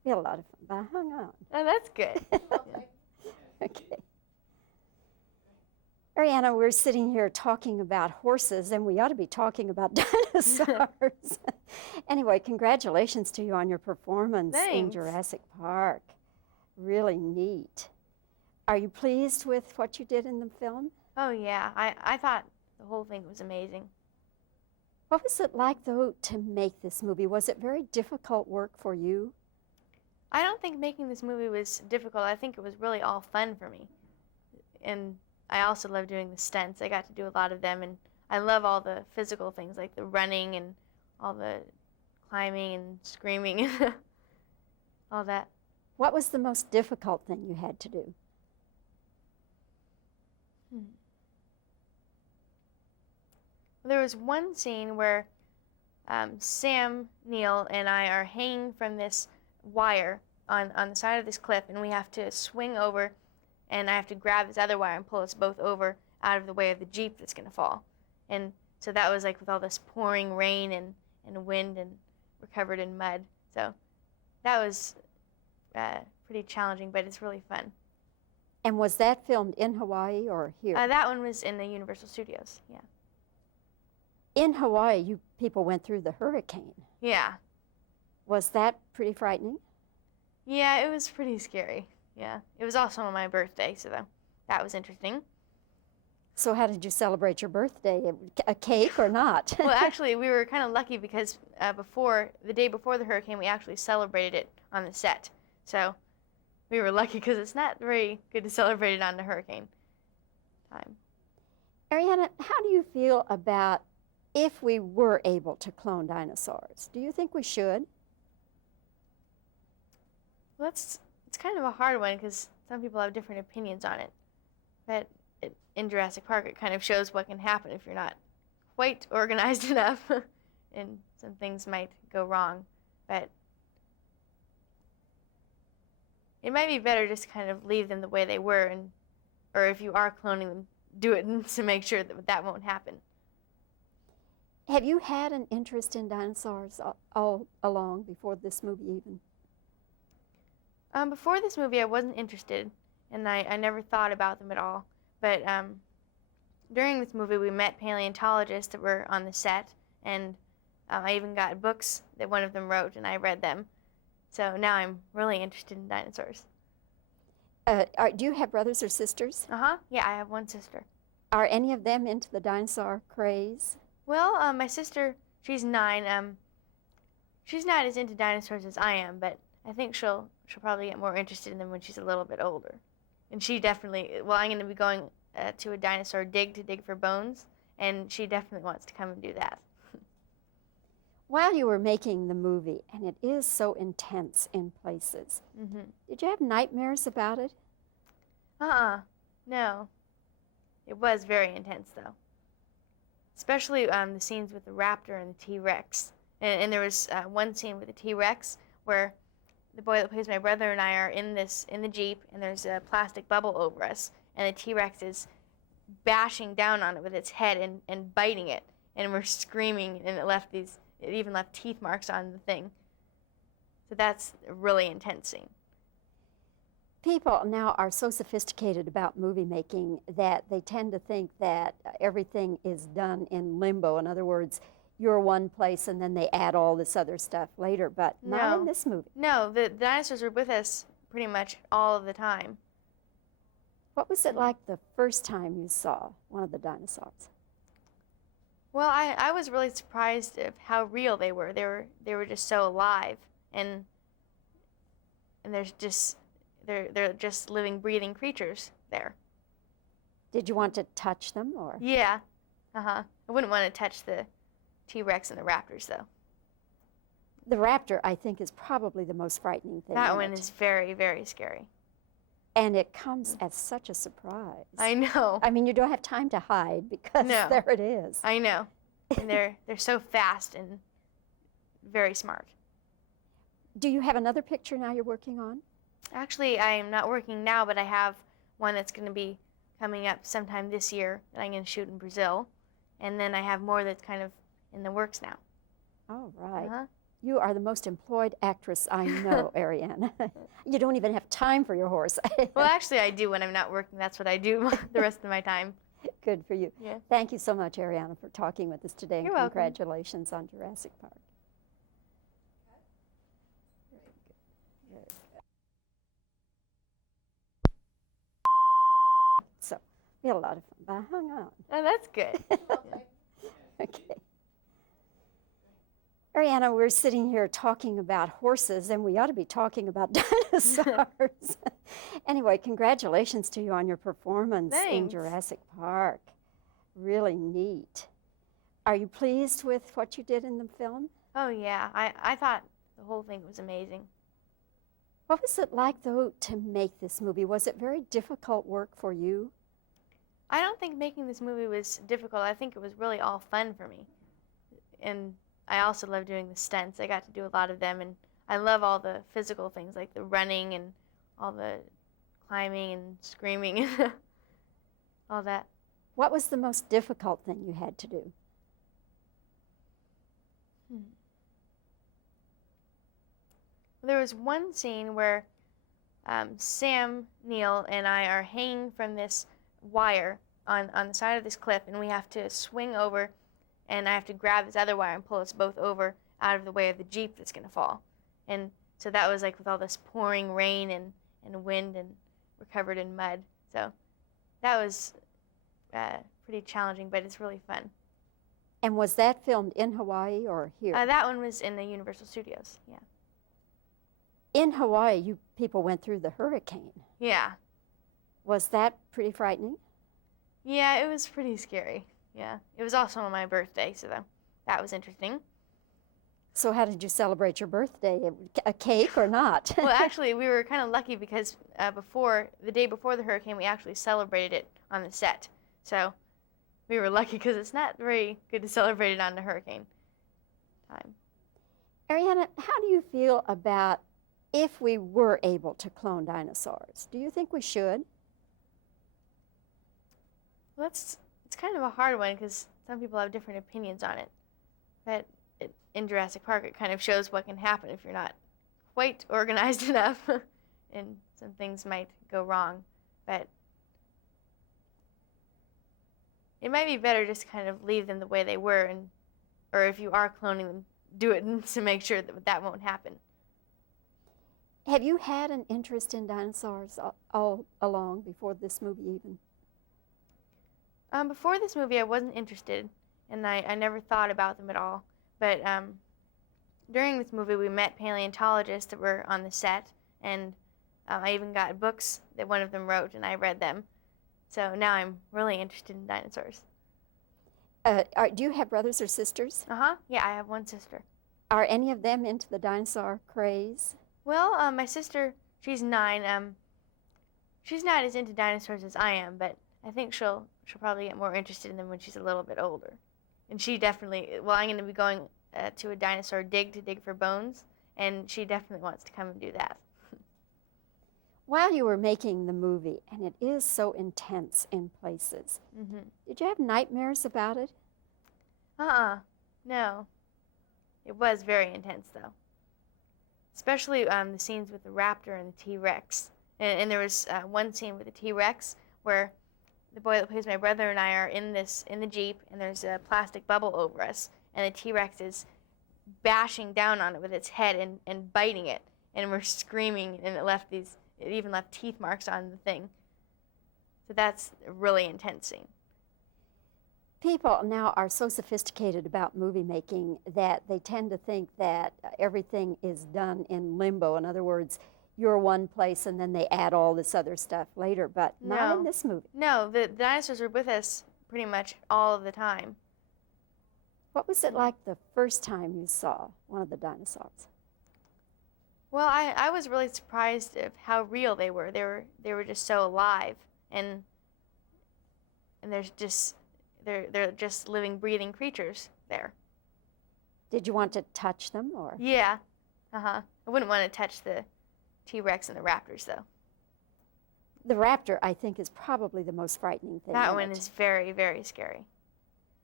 We had a lot of fun, but I hung on. Oh, that's good. Okay. Ariana, we're sitting here talking about horses, and we ought to be talking about dinosaurs. Anyway, congratulations to you on your performance in Thanks. Jurassic Park. Really neat. Are you pleased with what you did in the film? Oh, yeah. I thought the whole thing was amazing. What was it like, though, to make this movie? Was it very difficult work for you? I don't think making this movie was difficult. I think it was really all fun for me. And I also love doing the stunts. I got to do a lot of them, and I love all the physical things like the running and all the climbing and screaming and all that. What was the most difficult thing you had to do? There was one scene where Sam Neill and I are hanging from this wire on the side of this cliff, and we have to swing over, and I have to grab this other wire and pull us both over out of the way of the Jeep that's going to fall. And so that was like with all this pouring rain and wind, and we're covered in mud. So that was pretty challenging, but it's really fun. And was that filmed in Hawaii or here? That one was in the Universal Studios, yeah. In Hawaii, you people went through the hurricane. Yeah. Was that pretty frightening? Yeah, it was pretty scary. Yeah. It was also on my birthday, so that was interesting. So how did you celebrate your birthday? A cake or not? Well, actually, we were kind of lucky because the day before the hurricane, we actually celebrated it on the set. So we were lucky because it's not very good to celebrate it on the hurricane time. Ariana, how do you feel about if we were able to clone dinosaurs? Do you think we should? Well, it's kind of a hard one because some people have different opinions on it. But in Jurassic Park, it kind of shows what can happen if you're not quite organized enough, and some things might go wrong. But it might be better just to kind of leave them the way they were, or if you are cloning them, do it to make sure that won't happen. Have you had an interest in dinosaurs all along before this movie even? Before this movie, I wasn't interested, and I never thought about them at all. But during this movie, we met paleontologists that were on the set, and I even got books that one of them wrote, and I read them. So now I'm really interested in dinosaurs. Do you have brothers or sisters? Yeah, I have one sister. Are any of them into the dinosaur craze? Well, my sister, she's 9. She's not as into dinosaurs as I am, but I think she'll probably get more interested in them when she's a little bit older. And she definitely, well, I'm going to be going to a dinosaur dig to dig for bones, and she definitely wants to come and do that. While you were making the movie, and it is so intense in places, did you have nightmares about it? No. It was very intense, though. Especially the scenes with the raptor and the T-Rex. And there was one scene with the T-Rex where the boy that plays my brother and I are in the Jeep, and there's a plastic bubble over us, and the T-Rex is bashing down on it with its head and biting it, and we're screaming, and it even left teeth marks on the thing. So that's a really intense scene. People now are so sophisticated about movie making that they tend to think that everything is done in limbo. In other words, you're one place and then they add all this other stuff later, but not in this movie. No, the dinosaurs were with us pretty much all of the time. What was it like the first time you saw one of the dinosaurs? Well, I was really surprised of how real they were. They were just so alive, and they're just living, breathing creatures there. Did you want to touch them, or? Yeah, I wouldn't want to touch the T-Rex and the raptors, though. The raptor, I think, is probably the most frightening thing. That one is very, very scary. And it comes as such a surprise. I know. I mean, you don't have time to hide because there it is. I know. And they're so fast and very smart. Do you have another picture now you're working on? Actually, I am not working now, but I have one that's going to be coming up sometime this year that I'm going to shoot in Brazil. And then I have more that's kind of in the works now. Oh, right. You are the most employed actress I know, Ariana. You don't even have time for your horse. Well, actually, I do when I'm not working. That's what I do the rest of my time. Good for you. Yeah. Thank you so much, Ariana, for talking with us today. You're and welcome. Congratulations on Jurassic Park. So we had a lot of fun, but I hung on. Oh, that's good. Okay. Ariana, we're sitting here talking about horses, and we ought to be talking about dinosaurs. Anyway, congratulations to you on your performance in Thanks. Jurassic Park. Really neat. Are you pleased with what you did in the film? Oh, yeah. I thought the whole thing was amazing. What was it like, though, to make this movie? Was it very difficult work for you? I don't think making this movie was difficult. I think it was really all fun for me. And I also love doing the stunts. I got to do a lot of them, and I love all the physical things like the running and all the climbing and screaming and all that. What was the most difficult thing you had to do? There was one scene where Sam Neill and I are hanging from this wire on the side of this cliff, and we have to swing over, and I have to grab this other wire and pull us both over out of the way of the Jeep that's going to fall. And so that was like with all this pouring rain and wind, and we're covered in mud. So that was pretty challenging, but it's really fun. And was that filmed in Hawaii or here? That one was in the Universal Studios, yeah. In Hawaii, you people went through the hurricane. Yeah. Was that pretty frightening? Yeah, it was pretty scary. Yeah. It was also on my birthday, so that was interesting. So how did you celebrate your birthday? A cake or not? Well, actually, we were kind of lucky because the day before the hurricane, we actually celebrated it on the set. So we were lucky because it's not very good to celebrate it on the hurricane time. Ariana, how do you feel about if we were able to clone dinosaurs? Do you think we should? Well, it's kind of a hard one because some people have different opinions on it. But in Jurassic Park, it kind of shows what can happen if you're not quite organized enough, and some things might go wrong. But it might be better just to kind of leave them the way they were, or if you are cloning them, do it to make sure that won't happen. Have you had an interest in dinosaurs all along before this movie even? Before this movie, I wasn't interested, and I never thought about them at all. But during this movie, we met paleontologists that were on the set, and I even got books that one of them wrote, and I read them. So now I'm really interested in dinosaurs. Do you have brothers or sisters? Yeah, I have one sister. Are any of them into the dinosaur craze? Well, my sister, she's 9. She's not as into dinosaurs as I am, but I think she'll probably get more interested in them when she's a little bit older. And she definitely, well, I'm going to be going to a dinosaur dig to dig for bones, and she definitely wants to come and do that. While you were making the movie, and it is so intense in places, did you have nightmares about it? No. It was very intense, though. Especially the scenes with the raptor and the T-Rex. And there was one scene with the T-Rex where the boy that plays my brother and I are in the Jeep, and there's a plastic bubble over us, and the T-Rex is bashing down on it with its head and biting it, and we're screaming, and it even left teeth marks on the thing. So that's a really intense scene. People now are so sophisticated about movie making that they tend to think that everything is done in limbo. In other words, you're one place and then they add all this other stuff later, but not in this movie. No, the dinosaurs were with us pretty much all of the time. What was it like the first time you saw one of the dinosaurs? Well, I was really surprised of how real they were. They were just so alive, and they're just living, breathing creatures there. Did you want to touch them, or? Yeah, I wouldn't want to touch the T-Rex and the raptors, though. The raptor, I think, is probably the most frightening thing. That one is very, very scary.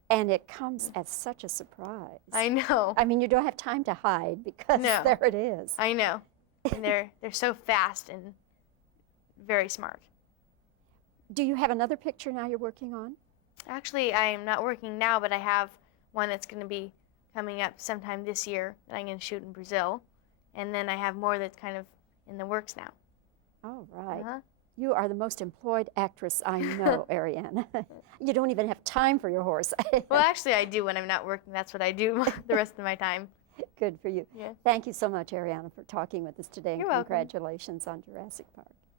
And it comes as such a surprise. I know. I mean, you don't have time to hide because No. there it is. I know. And they're so fast and very smart. Do you have another picture now you're working on? Actually, I am not working now, but I have one that's going to be coming up sometime this year that I'm going to shoot in Brazil. And then I have more that's kind of in the works now. Oh, right. Uh-huh. You are the most employed actress I know, Ariana. You don't even have time for your horse. Well, actually, I do when I'm not working. That's what I do the rest of my time. Good for you. Yeah. Thank you so much, Ariana, for talking with us today. You're and welcome. congratulations on Jurassic Park.